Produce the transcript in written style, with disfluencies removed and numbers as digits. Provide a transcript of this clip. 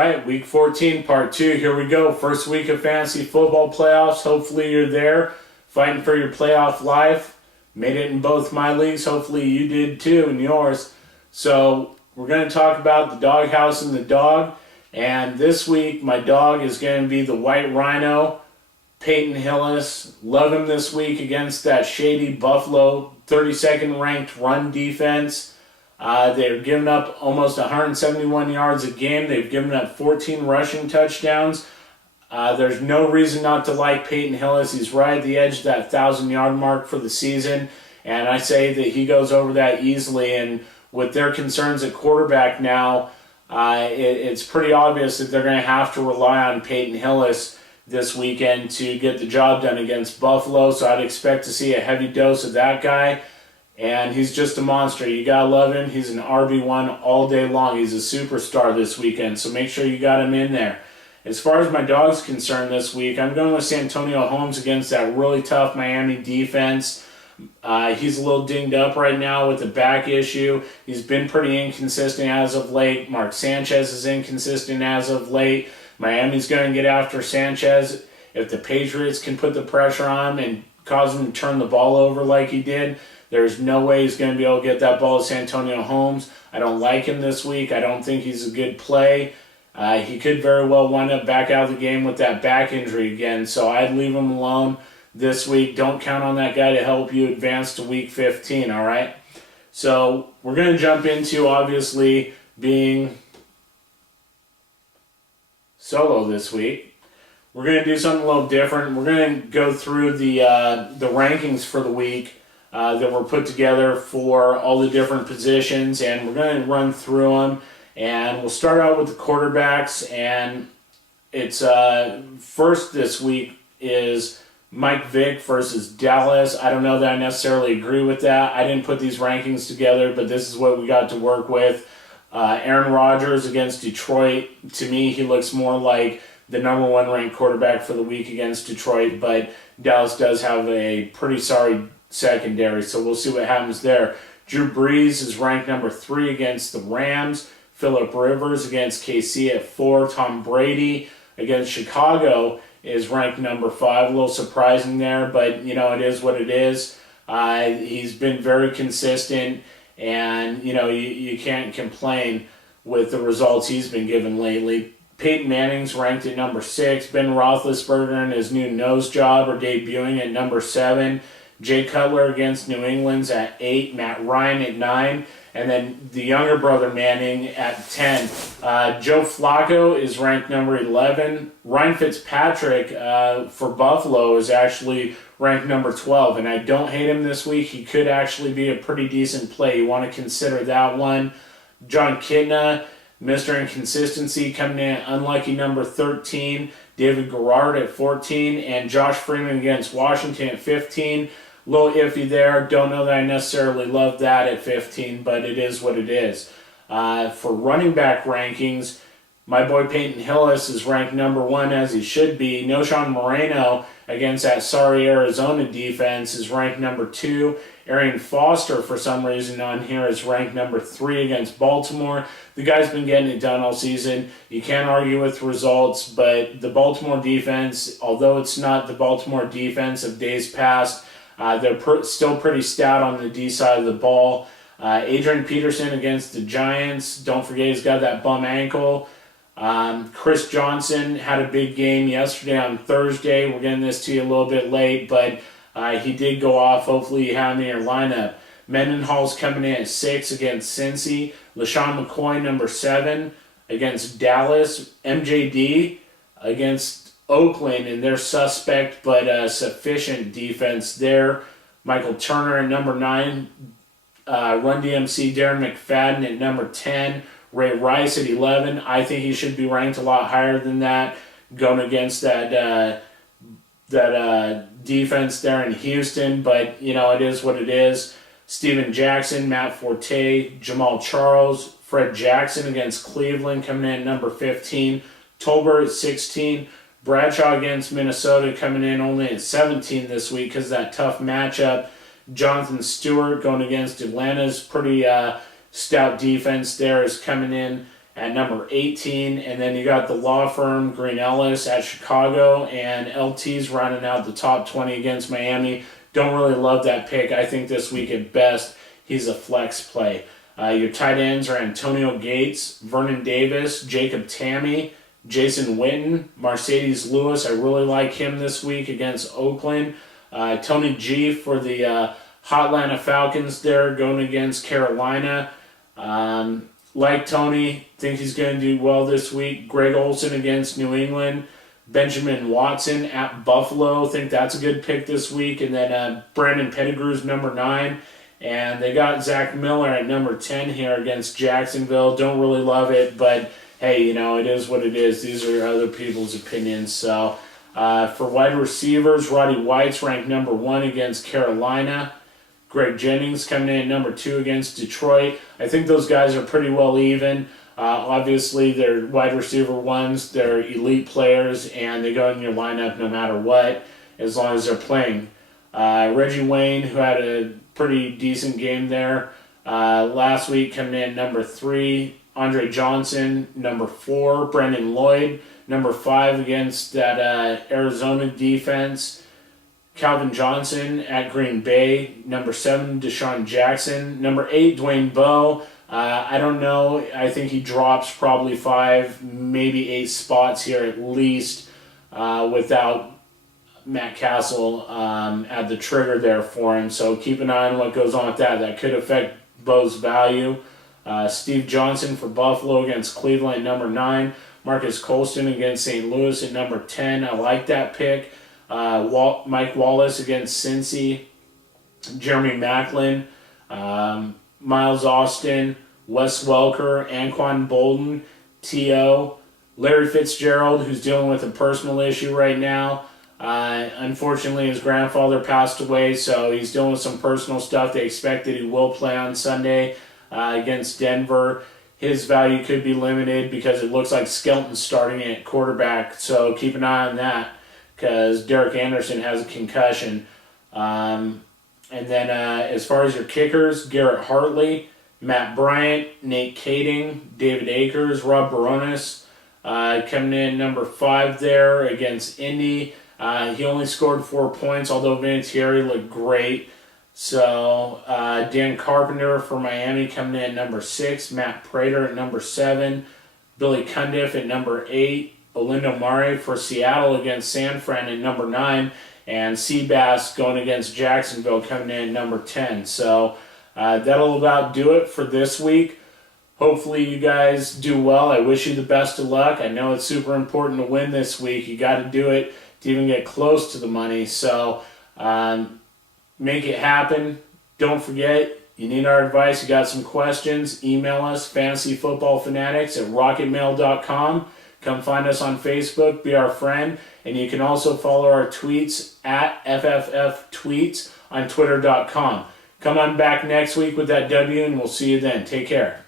right, Week 14, Part 2. Here we go. First week of fantasy football playoffs. Hopefully you're there, fighting for your playoff life. Made it in both my leagues. Hopefully you did too in yours. So we're going to talk about the doghouse and the dog. And this week, my dog is going to be the White Rhino, Peyton Hillis. Love him this week against that shady Buffalo 32nd ranked run defense. They've given up almost 171 yards a game. They've given up 14 rushing touchdowns. There's no reason not to like Peyton Hillis. He's right at the edge of that 1,000-yard mark for the season. And I say that he goes over that easily. And with their concerns at quarterback now, it's pretty obvious that they're going to have to rely on Peyton Hillis this weekend to get the job done against Buffalo. So I'd expect to see a heavy dose of that guy. And he's just a monster. You got to love him. He's an RB1 all day long. He's a superstar this weekend. So make sure you got him in there. As far as my dog's concerned this week, I'm going with Santonio Holmes against that really tough Miami defense. He's a little dinged up right now with the back issue. He's been pretty inconsistent as of late. Mark Sanchez is inconsistent as of late. Miami's going to get after Sanchez. If the Patriots can put the pressure on him and cause him to turn the ball over like he did, there's no way he's going to be able to get that ball to Santonio Holmes. I don't like him this week. I don't think he's a good play. He could very well wind up back out of the game with that back injury again, so I'd leave him alone this week. Don't count on that guy to help you advance to Week 15, all right? So we're going to jump into, obviously, being solo this week. We're going to do something a little different. We're going to go through the rankings for the week that were put together for all the different positions, and we're going to run through them. And we'll start out with the quarterbacks, and it's first this week is Mike Vick versus Dallas. I don't know that I necessarily agree with that. I didn't put these rankings together, but this is what we got to work with. Aaron Rodgers against Detroit. To me, he looks more like the number one ranked quarterback for the week against Detroit, but Dallas does have a pretty sorry secondary, so we'll see what happens there. Drew Brees is ranked number 3 against the Rams. Phillip Rivers against KC at 4. Tom Brady against Chicago is ranked number 5. A little surprising there, but it is what it is. He's been very consistent, and you can't complain with the results he's been given lately. Peyton Manning's ranked at number 6. Ben Roethlisberger in his new nose job are debuting at number 7. Jay Cutler against New England's at 8. Matt Ryan at 9. And then the younger brother Manning at 10. Joe Flacco is ranked number 11. Ryan Fitzpatrick for Buffalo is actually ranked number 12. And I don't hate him this week. He could actually be a pretty decent play. You want to consider that one. John Kitna, Mr. Inconsistency, coming in at unlucky number 13. David Garrard at 14. And Josh Freeman against Washington at 15. A little iffy there. Don't know that I necessarily love that at 15, but it is what it is. For running back rankings, my boy Peyton Hillis is ranked number 1 as he should be. Noshawn Moreno against that sorry Arizona defense is ranked number 2. Arian Foster, for some reason on here, is ranked number 3 against Baltimore. The guy's been getting it done all season. You can't argue with results, but the Baltimore defense, although it's not the Baltimore defense of days past, they're still pretty stout on the D side of the ball. Adrian Peterson against the Giants. Don't forget he's got that bum ankle. Chris Johnson had a big game yesterday on Thursday. We're getting this to you a little bit late, but he did go off. Hopefully you have him in your lineup. Mendenhall's coming in at 6 against Cincy. LaShawn McCoy, number 7, against Dallas. MJD against Oakland, and their suspect but sufficient defense there. Michael Turner at number 9. Run DMC Darren McFadden at number 10. Ray Rice at 11. I think he should be ranked a lot higher than that, going against that defense there in Houston, but it is what it is. Steven Jackson, Matt Forte, Jamal Charles, Fred Jackson against Cleveland coming in at number 15. Tolbert at 16. Bradshaw against Minnesota coming in only at 17 this week because of that tough matchup. Jonathan Stewart going against Atlanta's pretty stout defense there is coming in at number 18. And then you got the law firm Green Ellis at Chicago, and LT's rounding out the top 20 against Miami. Don't really love that pick. I think this week at best, he's a flex play. Your tight ends are Antonio Gates, Vernon Davis, Jacob Tamme, Jason Witten, Mercedes Lewis. I really like him this week against Oakland. Tony G for the Atlanta Falcons there going against Carolina. Like Tony, think he's going to do well this week. Greg Olsen against New England. Benjamin Watson at Buffalo. Think that's a good pick this week. And then Brandon Pettigrew's number 9. And they got Zach Miller at number 10 here against Jacksonville. Don't really love it, but hey, it is what it is. These are other people's opinions. So for wide receivers, Roddy White's ranked number 1 against Carolina. Greg Jennings coming in at number 2 against Detroit. I think those guys are pretty well even. Obviously, they're wide receiver ones. They're elite players, and they go in your lineup no matter what, as long as they're playing. Reggie Wayne, who had a pretty decent game there last week, coming in number 3. Andre Johnson, number 4. Brandon Lloyd, number 5 against that Arizona defense. Calvin Johnson at Green Bay, number 7, Deshaun Jackson, number 8, Dwayne Bowe. I don't know. I think he drops probably 5, maybe 8 spots here at least without Matt Castle at the trigger there for him. So keep an eye on what goes on with that. That could affect Bowe's value. Steve Johnson for Buffalo against Cleveland at number 9. Marcus Colston against St. Louis at number 10. I like that pick. Mike Wallace against Cincy, Jeremy Maclin, Miles Austin, Wes Welker, Anquan Bolden, T.O., Larry Fitzgerald, who's dealing with a personal issue right now. Unfortunately, his grandfather passed away, so he's dealing with some personal stuff. They expect that he will play on Sunday against Denver. His value could be limited because it looks like Skelton's starting at quarterback, so keep an eye on that, because Derek Anderson has a concussion. And then as far as your kickers, Garrett Hartley, Matt Bryant, Nate Kading, David Akers, Rob Baronis coming in number 5 there against Indy. He only scored 4 points, although Vinatieri looked great. So Dan Carpenter for Miami coming in at number 6, Matt Prater at number 7, Billy Cundiff at number 8, Olindo Mare for Seattle against San Fran at number 9, and Seabass going against Jacksonville coming in at number 10. So that'll about do it for this week. Hopefully you guys do well. I wish you the best of luck. I know it's super important to win this week. You got to do it to even get close to the money. So make it happen. Don't forget, you need our advice. You got some questions, email us, fantasyfootballfanatics@rocketmail.com. Come find us on Facebook, be our friend, and you can also follow our tweets at FFF Tweets on Twitter.com. Come on back next week with that W, and we'll see you then. Take care.